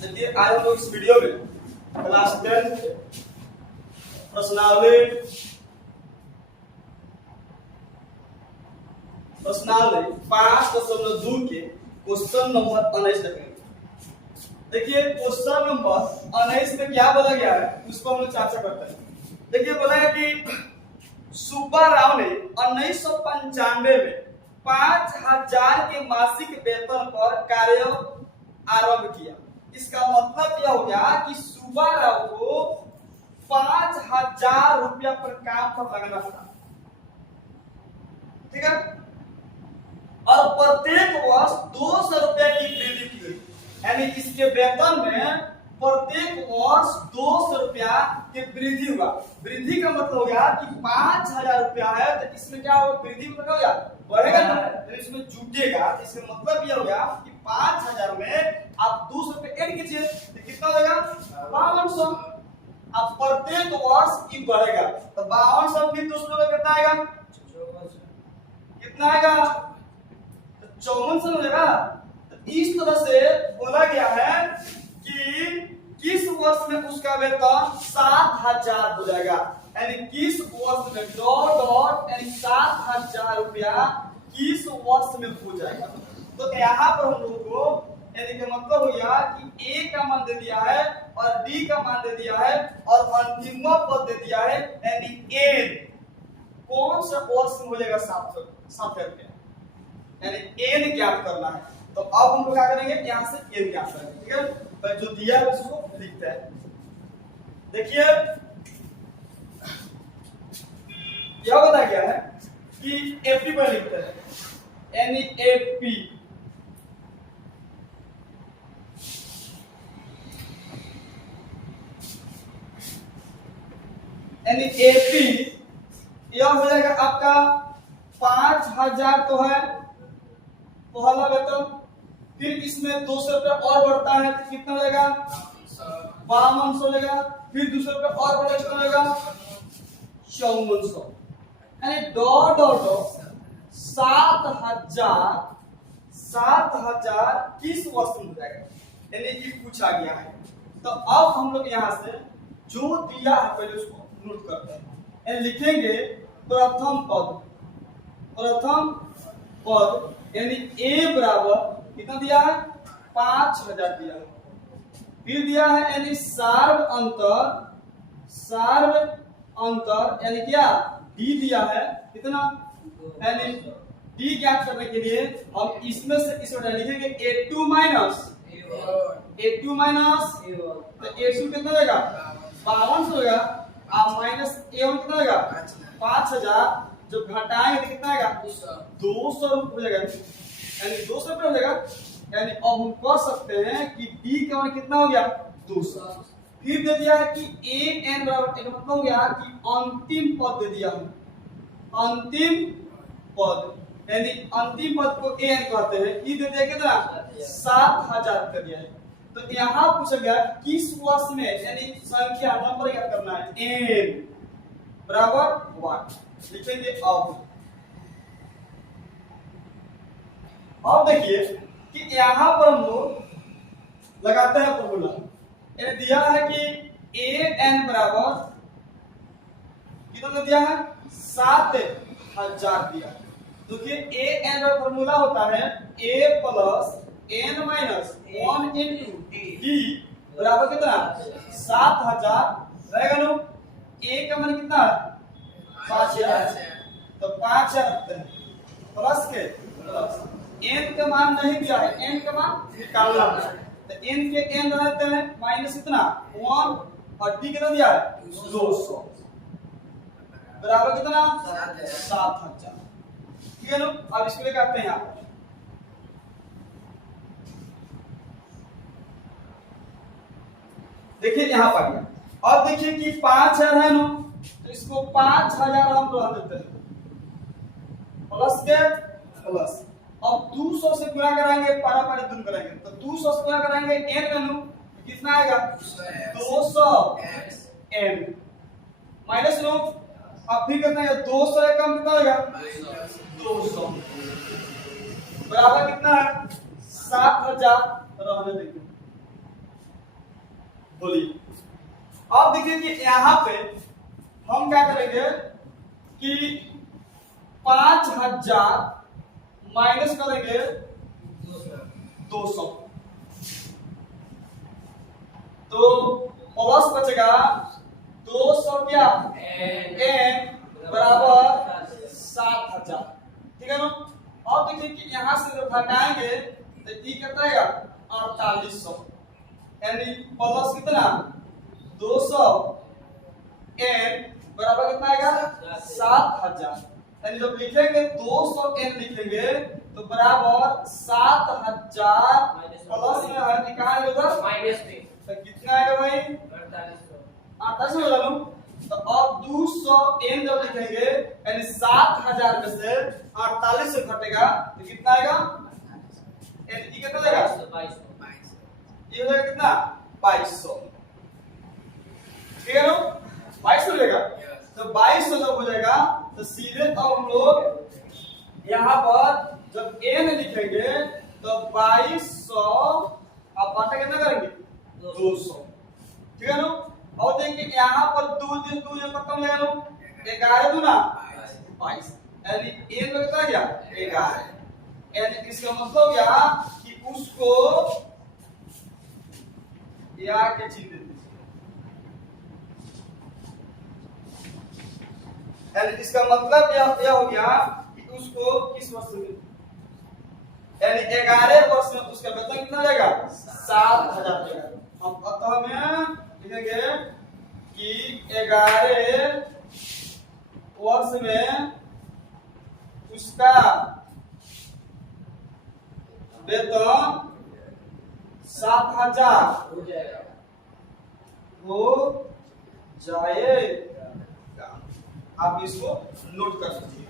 देखिए आज हम लोग इस वीडियो में क्लास 10 प्रश्नावली 5.2 के क्वेश्चन नंबर 19 देखेंगे। देखिए क्वेश्चन नंबर 19 में क्या बोला गया है उसको हम लोग चर्चा करते हैं। देखिए बोला है कि सुब्बा राव ने 1995 में 5000 के मासिक वेतन पर कार्य आरंभ किया। इसका मतलब यह हो गया कि सुब्बा राव को 5000 रुपया पर काम पर लगना था, ठीक है। और प्रत्येक वर्ष 200 रुपया की वृद्धि की गई, यानी इसके वेतन में प्रत्येक वर्ष 200 रुपया की वृद्धि हुआ। वृद्धि का मतलब हो गया कि 5000 रुपया है तो इसमें क्या होगा, वृद्धि मतलब हो गया बढ़ेगा ना, तो इसमें जुटेगा। इसका मतलब यह हो गया कि 5000 में आप 200 रुपये ऐड कीजिए तो कितना होगा 5200। अब प्रत्येक वर्ष ये बढ़ेगा तो 5200 फिर 200 रुपये कितना आएगा, कितना आएगा 5400 मिलेगा। तो इस तरह से बोला गया है कि किस वर्ष में उसका वेतन 7000 हो जाएगा, यानी किस वर्ष में डॉट यानी 7000 रुपया किस वर्ष में हो जाएगा। तो यहाँ पर हम लोगों को यानी कि मतलब हो गया कि ए का मान दे दिया है और डी का मान दे दिया है और अंतिम पद दे दिया है, यानी एन कौन सा वर्ष में हो जाएगा 700 रुपया, यानी एन ज्ञात करना है। तो अब हम लोग क्या करेंगे, यहाँ से एन ज्ञात करेंगे, ठीक है। तो जो दिया है उसको लिखते हैं। देखिए यह बता गया है कि एफपी पर लिखते हैं, यानी एफपी यानी एपी यह हो जाएगा आपका 5000 तो है पहला वेतन, फिर इसमें 200 रुपया और बढ़ता है तो कितना हो जाएगा 5200 हो जाएगा, फिर 200 रुपया और बढ़ेगा कितना हो जाएगा 5400, यानी डॉट 7000 किस वर्ष में हो जाएगा, यानी ये पूछा गया है। तो अब हम लोग यहाँ से जो दिया है पहले उसको नोट करते हैं, लिखेंगे प्रथम पद यानी ए बराबर कितना दिया है 5000 दिया है, फिर दिया है यानी सार्व अंतर यानी क्या डी दिया है कितना, यानी डी ज्ञात करने के लिए हम इसमें से इस लिखेंगे A2 माइनस तो A2 कितना होगा 5200 होगा, आप माइनस A1 कितना होगा 5000, जो घटाएंगे तो कितना आएगा 200 रुपये हो जाएगा, यानी 200 रुपये हो जाएगा। यानी अब हम कह सकते हैं कि D का मान कितना हो गया 200। फिर दे दिया है कि AN बराबर एक मतलब हो गया कि अंतिम पद दे दिया है, अंतिम पद यानी अंतिम पद को AN कहते हैं। ये दे दिया कितना 7000 कर दिया है। तो यहाँ पूछा गया किस वर्ष में, यानी संख्या नंबर याद करना है n बराबर 1 लिखेंगे। अब देखिए कि यहाँ पर हम लोग लगाते हैं फॉर्मूला, ये दिया है कि an बराबर कितना दिया है 7000 दिया। देखिए an का फॉर्मूला होता है a plus n minus 1 into D बराबर कितना 7000 रहेगा नो। a का मान कितना 5000, तो 5000 रखते हैं प्लस के प्लस n का मान नहीं दिया है, n का मान निकालना है तो n के n रहते हैं माइनस इतना 1 और d कितना दिया है 200 बराबर कितना 7000, ठीक है नो। अब इसको लेकर आते हैं यहाँ पर, देखिए यहाँ पर गया। अब देखिए कि 5000 है नो, तो इसको 5000 हम बढ़ा देते हैं प्लस के प्लस। अब 200 से गुणा कराएंगे, पारा दूर कराएंगे तो 200 से गुणा कराएंगे n में नो कितना आएगा 200 n माइनस नो। अब फिर कितना है 200 से कम कितना होगा 200 बराबर कितना है 7000 रहने देंगे। बोलिए। अब देखिए कि यहाँ पे हम क्या करेंगे कि 5000 माइनस करेंगे 200, तो प्लस बचेगा 200 क्या n बराबर 7000। ठीक है ना। अब देखिए कि यहाँ से जब घटाएंगे तो ई कितना आएगा 4800, यानी प्लस कितना 200 n बराबर कितना आएगा 7000। यानी जब लिखेंगे 200 n लिखेंगे तो बराबर 7000 प्लस में है निकाल उधर माइनस में तो कितना आएगा भाई 4800 हो जानो। तो अब 200 n जब लिखेंगे यानी 7000 में से 48 से घटेगा तो कितना आएगा यानी ये कितना आएगा 2200 ये हो जाएगा कितना 2200। ठीक है ना 2200 मिलेगा। तो 2200 जब हो जाएगा तो सीधे तो हम लोग यहाँ पर जब n लिखेंगे तो 2200 आप बांटा कितना करेंगे 200। ठीक है ना। और देखिए यहाँ पर 2 दिन 2 जो खत्म हो गया लो 11 दूना 22 यानी n में कितना गया 11। यानी इसका मतलब हो गया कि उसको या के चिन्ह दे दीजिए। यानी इसका मतलब यह हो गया कि उसको किस वर्ष में यानी 11 वर्ष में उसका वेतन कितना जाएगा 7000 जाएगा। हम अतः में लिखेंगे कि 11 वर्ष में उसका वेतन 7000 हो जाएगा हो जाएगा। आप इसको नोट कर लीजिए।